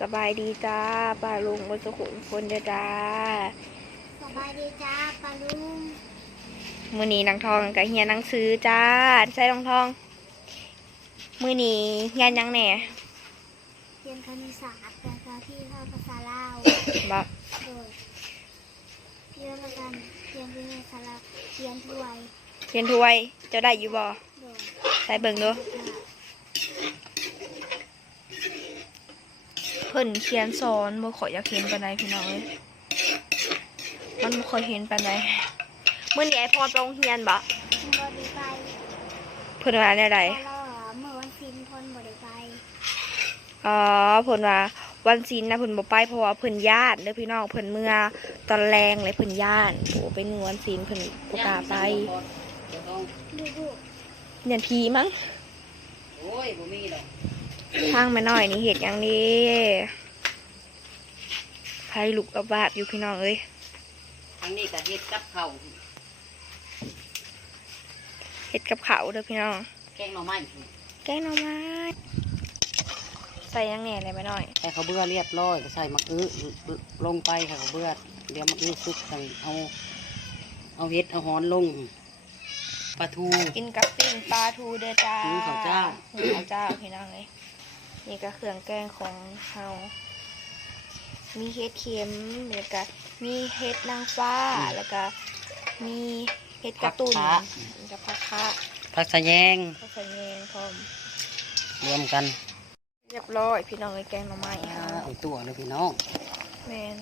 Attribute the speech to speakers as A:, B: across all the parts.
A: สบายดีจ้าป้าลุงบนสุขุมคนเด้อจ้า
B: สบายดีจ้าปาลุง
A: มือนี้นางทองกับเฮียหนังซื้อจ้าใช่นางทอง มือนี้เฮียนยังแหน่
B: เรียนคณิตศาสตร์แต่ก็ที่เข้าภาษาลาว
A: บอก
B: โดยเรียนละกันเรียนวิทยาศาสตร์เรียนถ้วย
A: เฮียนถ้วยเจะได้อยู่บ่
B: โดย
A: ใส่เบิ่งดู เพิ่นเขียนสอนบ่ขอยอยากเห็นปานใดพี่น้องเอ้ยมันบ่ค่อยเห็นปานใดมื้อนี้ไอพอไปโรงเรียนบ่
B: บอดีไป
A: เพิ่นว่าแนวใด
B: พอเราเมื่อวันศิลพลบอดีไป
A: อ๋อเพิ่นว่าวันศีลนะเพิ่นบ่ไปเพราะว่าเพิ่นญาติเด้อพี่น้องเพิ่นเมื่อตอนแรงเลยเพิ่นญาติโอ้เป็นมื้อวันศีลเพิ่นบ่กล้าไป
B: ดูดู
A: เนียนผีมั้ง
C: โอ้ยบ่มีดอก
A: ทางมาหน่อยนี่เฮ็ดหยังนี้ไผลุกกับบาบอยู่พี่น้องเอ้ย
C: ทางนี้ก็เฮ็ดกับข้าว
A: เฮ็ดกับข้าวเด้อพี่น้อง
C: แกงหน่อไม้
A: แกงหน่อไม้ใส่หยังแหน่เลยไปหน่อย
C: แต่เขาวเบื่อเรียบร้อยก็ใส่มะอื้อลงไปค่ะเขาวเบื่อเดี๋ยวมะอื้อสุกใส่เอาเอาเฮ็ดเอาหอนลงปลาทู
A: กินกับปิ้งปลาทูเด้อจ้า
C: อืมข้าวเจ้า
A: อืมข้าวเจ้าพี่น้องเลย นี่ก็เครื่องแกงของเฮามีเห็ดเข็มแล้วก็มีเห็ดนางฟ้า แล้วก็มีเห็ดกระตุนกับผักคะ
C: ผักสะแยง
A: ข้าวใส่แยงพร้อม
C: รวมกัน
A: เรียบร้อยพี่น้องเลยแกงหน่อไม้เฮา
C: เอาตัวเลยพี่น้อง
A: แม่น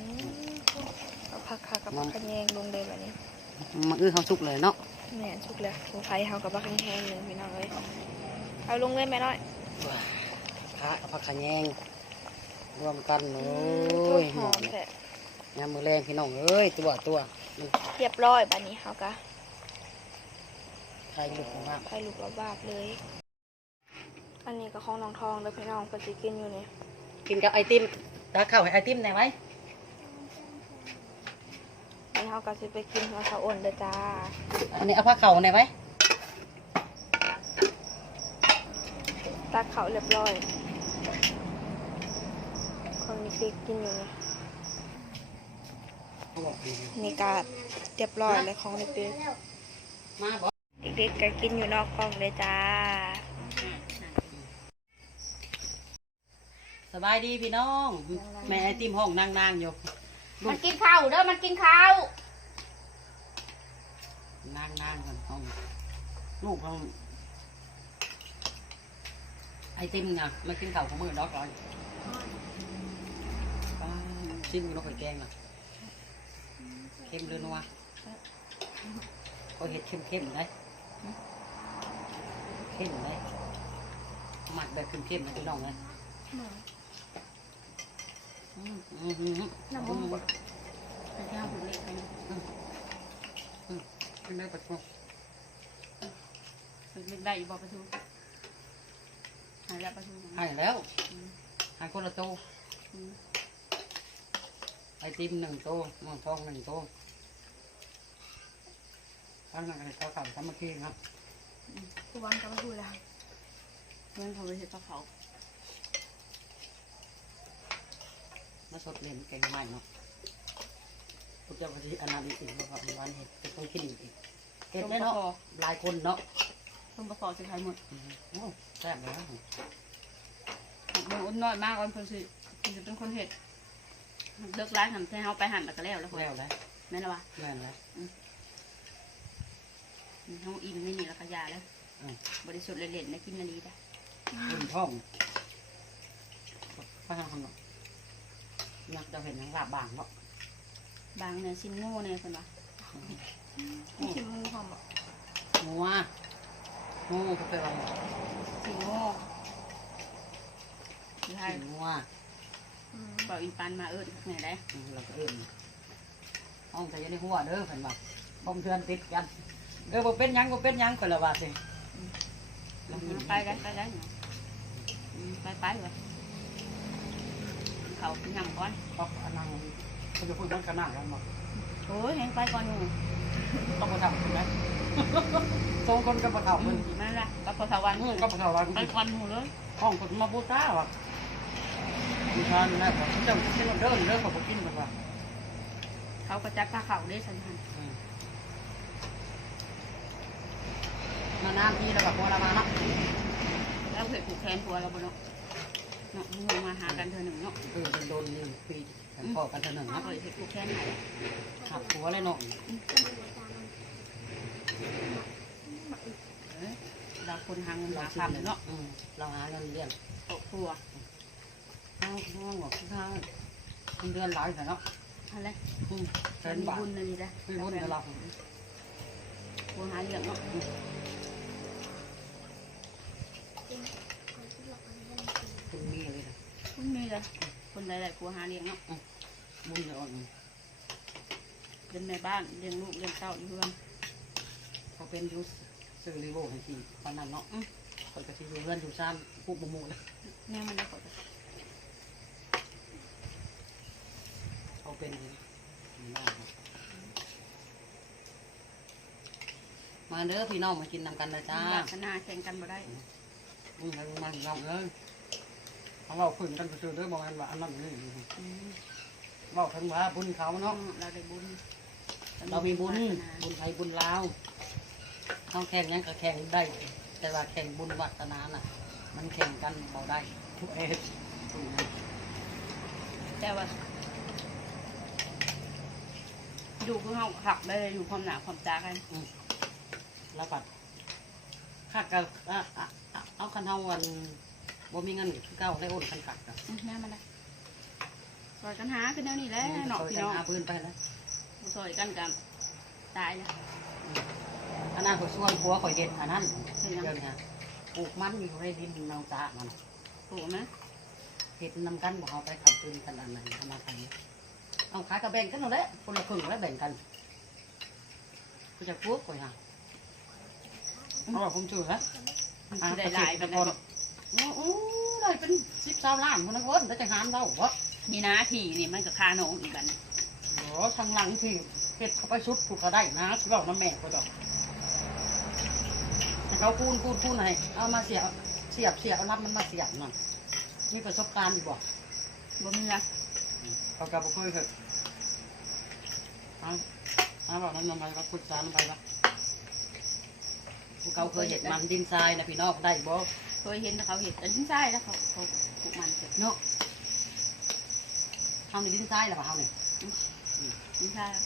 A: เอาผักคะกับผักขะแยงลงเลยแบบนี้
C: มะอื้อเขาสุกเลยเนาะ
A: แม่นสุกแล้วสงสัยเฮากับผักแห้งๆหนึ่งพี่น้องเลยเอาลงเลยแม่น้อย
C: ขากับผักสะแยงรวมกันโอ้ย
A: หอมแท้
C: ยามมือแรงพี่น้องเอ้ยตัวตัวมัน
A: เรียบร้อยบัดนี้เฮาก็
C: ไทยลูกของมาก
A: ไปลูกระบาบเลย อันนี้ก็ของน้องทองเด้อพี่น้องก็สิกินอยู่นี่
C: กินกับไอติมตาข้าวให้ไอติมได้ไหม
A: นี่เฮาก็สิไปกินหัวสะอ่อนเด้อจ้า
C: อันนี้เอาผ้าเข่าได้ไหม
A: ตักเขาวเรียบร้อย ของเด็กๆกินอยู่นี่นี่ก็เรียบร้อยเลยของเด็ก
C: มาบอก
A: ๆเด็กๆก็กินอยู่นอกกล่องเลยจ้า
C: สบายดีพี่น้อง แม่ไอติมห้องนางๆอยู่
B: มันกินข้าวเด้อ มันกินข้าว
C: นางๆกันห้องลูกห้องไอติมเนี่ยมากินข้าวของมือดอกก่อนป้า ชิมนกไข่แกงน่ะเค็มเลยนัวก็เห็ดเข้มๆเลยเข้มเลยหมักแบบเข้มๆนะพี่น้องเลยอืมอืมอืมอืม
B: น้ำมันบด
C: ไปข้าวผมเล็กไปนะอืมอืมเป็นได้ปัดพวก
D: เล็กได้อยู่บอกประตูหายแล้วประตู
C: ให้แล้วให้คนละโตว
D: อืม
C: ไอติมหนึ่งโตวหมอนทองหนึ่งโตวตั้งนั่งกันข้าวขาวสามัคคีครับ
A: ผู้วันก็มาพูดแล้ว
D: เพื่อนเขาไปเห็ดปลาเขา
C: มาสดเรียนเก่งใหม่เนาะพวกเจ้าพอดีอนาลิติว่าแบบวันเห็ดเป็นคนคิดอีกเห็ดได้เนาะหลายคนเนาะ
D: ต้มปลาเขาจะขายหมด
C: อืมโอ้แซ่บแล้ว
D: มันอ้นน้อยมากวันเพิ่นสิเพิ่นจะเป็นคนเห็ด เลิกร้านหันให้เฮาไปหันแล้วก็แล้วแล้วคน
C: แล้วแล้ว
D: แม่นละวะ
C: แม่นแล้ว
D: เฮาอิ่มไม่นี่แล้วก็ยาแล้ว
C: อืม
D: บริสุทธิ์เล่นๆนะกินนาดีจ้ะ
C: คุณพ่องป้าทำขนมอยากจะเห็นหนังลาบบางเนาะ
D: บางเนี่ยชิ้นโง่เนี่ยเพิ่นว่า
A: มีชิมมูหอมบอก
C: งัวงูก็ไปว่า
D: ชิ้นโง่คือให้
C: งัว
D: เป่าอินปันมาเอิ้นแม่ได้
C: อืมเราก็เอิ่มห้องแต่ยังในหัวเด้อเพิ่นว่าห้องเทือนติดกันเออบ่เป็นหยังบ่เป็นหยังเพิ่นละว่าสิแล้วมัน
D: ไปได้ไปได้อืมไปไปว่ะเขาเป็นหยังก่อน
C: ก็อันนั้นเขาจะพูดมันก็นั่งกันบ่
D: โอ้ยแหงไปก่อนอยู่
C: ต้องบ่ทำใช่ไหมสองคนก็บ่เฒ่า
D: อื
C: เพิ่
D: ม
C: น
D: นั่นแหละกับพอสวรรค์
C: อืมก็บ่เฒ่าว่า
D: ไปก่อนหมู่เลย
C: ห้องเพิ่นมาบูชาว่า มีทานนะผมเจ้าเส้นเดินเรื่องของกินมันว่า
D: เขาก็จัดผ้าเขาได้สันทัน
C: มาน้ำที่แล้วกับพอละมาเนาะ
D: แล้วเผื่อผูกแขนผัวเราบ่เนาะเนาะมึงมาหากันเธอหนึ่งเนาะ
C: เออโดนหนึ่งปีพอกันเท่านึง
D: เอา
C: เนาะ
D: เลยเผื่อผูกแขนให้
C: ขับหัวเลยเนาะ
D: เออเราคนหาเงินหาคำเนาะ
C: เราหาเงินเลี้ยง
D: ครอบครัว
C: เอาน้องบอกข้าวเดือนหลายแต่เนาะ
D: อะไร
C: เกิ
D: เกิ
C: น
D: น
C: บาท
D: บุญอะไรจ้ะ
C: ไม่วุ่นกับเรา
D: ผัวหาเลี้ยงเนาะ
C: คุณมีเลยนะ
D: มันมีเลยคนใดๆผัวหาเลี้ยงเนาะ
C: บุญเลยอ่อน
D: เป็นแม่บ้านเลี้ยงลูกเลี้ยงเต้าอยู่เพื่อน
C: เขาเป็นยูซื้อรีโวให้ทีตอนนั้นเนาะคนกระชิบเพื่อนอยู่ซ่านปุ๊บมุมเลย
D: แม่มันได้ขอ
C: เขาเป็นมาเด้อพี่น้องมากินนำกันนะจ้า
D: วาสนาแข่งกันบ่ได้
C: อืมมันมันเราเลยเขาเราขึ้นกันไปซื้อเด้อบอกกันว่าอันนั้นนี่
D: อืม
C: บอกทั้งว่าบุญเขาเนาะ
D: เราได้บุญ
C: เรามีบุญ
D: วาสนา
C: บุญไทยบุญลาวต้องแข่งหยังก็แข่งได้ แต่ว่าแข่งบุญวัฒนาน่ะ มันแข่งกันเบาได้ทุกเอส
D: แต่ว่า อยู่คือเฮาขับได้เลยอยู่ความหนาความจากัน
C: แล้วปัดข้าก็อะอะอะเอาคันเฮาวันบ่มีเงินคือเก่าได้โอนคันกัดกัน
D: อืมแม่มันได้ซอยกันหาคือแนวนี้แหละเนาะพี่น้อง
C: หาปืนไปแล้ว
D: บ่ซอยกันกันตายแล้ว
C: อันนั้นก็ส่วนผัวข่อยเด็ดอันนั้น
D: เห็น
C: เดี๋
D: ยั
C: ยว
D: ง
C: นี้ปลูกมันอยู่ในดินเนาจ้ามัน
D: ปลูกไหม
C: เห็ดนำกันบอกเอาไปขับปืนกันอันไหนทำมาขาย เอาขายกับแบ่งกันเอาแหละคนละครึ่งแล้วแบ่งกันก็จะพวกก่อยฮะเอาว่าผมชื่อฮะ
D: มันสิได้หลาย
C: ไป
D: เป็น
C: ก่อนโอ้ได้เป็นสิบสามล้านคนละคนแล้วจะหารเราวะ
D: มีหน้าที่นี่มันก็ค่าน้องอีกบัดน
C: โอ้ทางหลังที่เห็ดเขาไปชุดผูกเขาได้นะที่บอกน้ำแม่ก็ดอกให้เขาคูนคูนคูนให้เอามาเสียบเสียบเสียบเอารับมันมาเสียบหน่อยมีประสบการณ์อยู่บ่
D: บ่มีละ
C: เขากับบุคุยเถอะเอาเอาบอกนั่นทำไมว่าคุยสารไปวะผู้เขาเคยเห็นมันดินทรายนะพี่น้องได้บ่
D: เคยเห็นแต่เขาเห็นอันนี้ใช่แล้วเขาเขาปลูกมันเสร็จ
C: เนาะทำในดินทรายหรือเปล่าเนี่ย
D: นี่ใช่แล้ว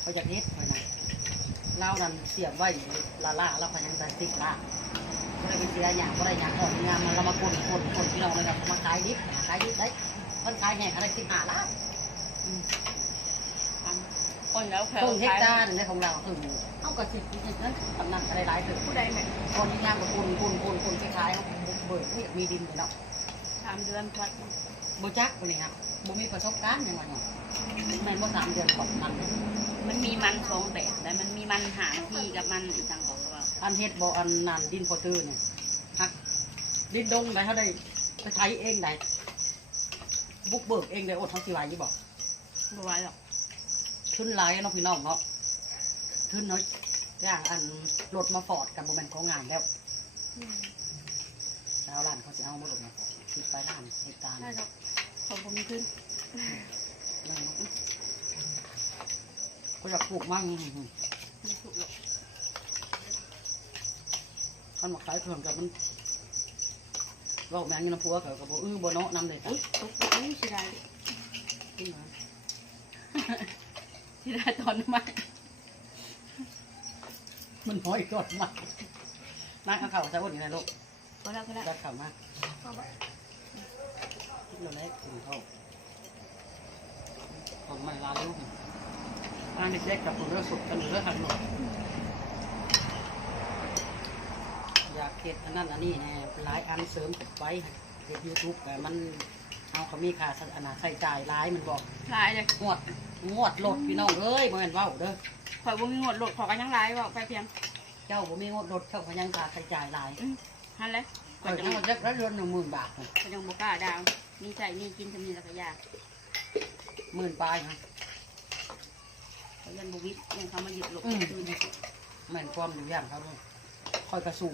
C: เขาจะเฮ็ดไปนะเล่านั้นเสียบไว้ลาล่าแล้วพยังจะติดล่าก็ได้ไปเสียอย่างก็ได้อย่างออกงานมันเรามาคนคนคนพี่น้องเลยครับมาขายดิบขายดิบได้ มันขายแห่อะไรสิบห้าล้าน
D: คนแล้วแถว
C: ครึ่งเฮกตาร์ในของเราถึงเอากระสิบนั้นกำนันอะไรหลายถึง
D: ผู้ใดแม่
C: คนที่ย่างกับคุณคุณคุณคุณไปขายเขาเบิกไม่อยากมีดินเลยเนาะ
D: สามเดือนพอด
C: โบจักคนนี้ครับโบมีประสบการณ์ยังไงเนาะแม่นบ่สามเดือนก่อนมัน
D: มันมีมันสองแบบแต่มันมีมันหางที่กับมันอีกต่างบอกว่า
C: อันเฮ็ดบ่อันนันดินพอตื้อเนี่ยฮักดินดงได้เขาได้ไปใช้เองได้ บุกเบิกเองได้อดทั้งสิไหวยี่บอก
D: บ่ไหวหรอก
C: ขึ้นหลายเนาะพี่น้องเนาะขึ้นเนาะย่างอันรถมาฟอร์ดกับโมเมนต์ของงานแล้วชาวร้านเขาจะเอามาลงมาติดไปร้านเหตุการณ์
D: ใช่หรอกเขาบ่มีขึ้น
C: ก็อยากปลูกมั่ง
D: ไม่ถูกหรอก
C: ขันมาขายเครื่องกับมัน เราแมงเงินผัวเขากับโบอื้อโบเนาะนำเลยจ้ะ
D: อุ้ยตกอุ้ยสิได้
C: ขึ้นมา
D: สิได้ตอนใหม่
C: มันน้อยกอดมากนั่งเอาเข่าใส่อ้นอยู่ในลูก
D: ก็แล้วก็แล้ว
C: ดัดเข่ามาคิดเราเล็กถึงเท่าของไม่ลาลูกอันเด็กๆกับคนเลือสุดกันเลือหันหมดอยากเก็ดอันนั้นอันนี้แน่ หลายอันเสริมกับไว้เด็กยูทูบแต่มันเอาเขามีค่าอันน่ะใส่จ่ายหลายมันบอก
D: หลายเลย
C: งวดงวดรถพี่น้องเอ้ยบ่แม่นเว้าเด้อ
D: ข่อยบ่มีงดโหลดขอกันยังหลายบอกไปเพียง
C: เจ้าบ่มีงวดรถเจ้าก็ยังค่าใช้จ่ายหลาย
D: หันเลย
C: ข่อยยังบ่จักได้เดือนหนึ่งหมื่นบาท
D: ก็ยังบ่กล้าดาวมีใจมีกินจะมีแล้วก็ยาก
C: หมื่นปลายฮะ
D: เขายันบ่วิทย์ยังเขามาหยุดหลบ
C: อืม
D: คืน
C: แม่นความอยู่อย่างครับคอยกระสู่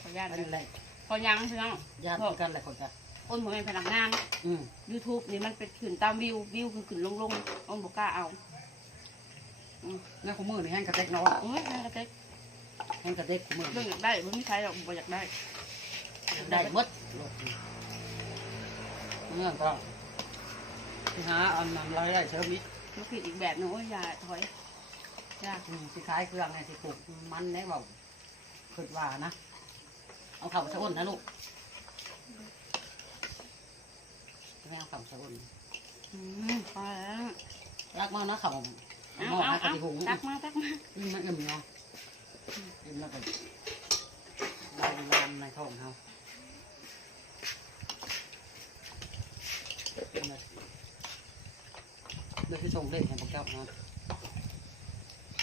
D: เขาญาติ
C: นั่นแหละ
D: เขายังเพื่อน
C: ญาติกันแหละคนจะ
D: อ้นผมเป็นพนักงาน
C: อืม
D: YouTube นี่มันเป็นขึ้นตามวิววิวคือขึ้นลงลงอ้นบอกกล้าเอา
C: นี่ของมือนี่แห้งกระเต็กเนาะ
D: โอ้ยน่ารัก
C: แห้งกระเต็กของมือ
D: เรื่องอยากได้ไม่มีใครหรอกบ่อยากได้
C: ได้หมดเมื่อก็ที่หาอันนั้นรายได้เชิมนี้
D: ลูกผิดอีกแบบหนึงโอ้ยอย่าถอยอย่า
C: อืมสิขายเครื่องไงสิปลูกมันได้เบาคิดว่านะ เอาเข่าสะอ้นนะลูกไม่เอาเข่าสะอ้น
D: อืมพอแล้ว
C: รักมากนะเข่า
D: เอา
C: หม้อ
D: เอา
C: นะกะ
D: เอา
C: ทิหุง
D: ตักมาตักมา
C: อิ่มนะอิ่มเนาะอิ่มแล้วก็ลายลามในท้องเขาเดี๋ยวที่ส่งเลขให้พวกเจ้านะ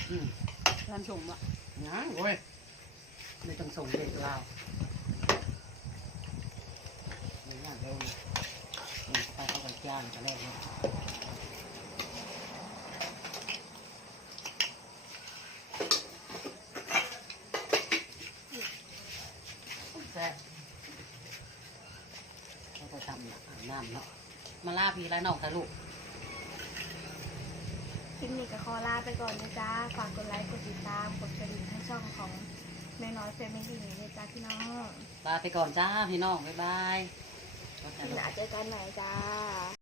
C: อืม
D: ร้านส่งวะ
C: นะโว้ยไม่ต้องส่งเลขลาวไม่ ยากเร็วเลยอืมไปเข้าไปจ้างกันแรกเลยแซ่บเขาก็ทำอาบน้ำเนาะ มาล่าพีแล้วนองค่ะลูก
A: คลิปนี้ก็ขอลาไปก่อนนะจ๊ะ ฝากกดไลค์กดติดตาม กดกระดิ่งให้ช่องของแม่น้อยเฟมิลี่เลยจ้าพี่น้อง
C: ลาไปก่อนจ้าพี่น้อง บ๊ายบาย
A: หน้าเจอกันใหม่จ้า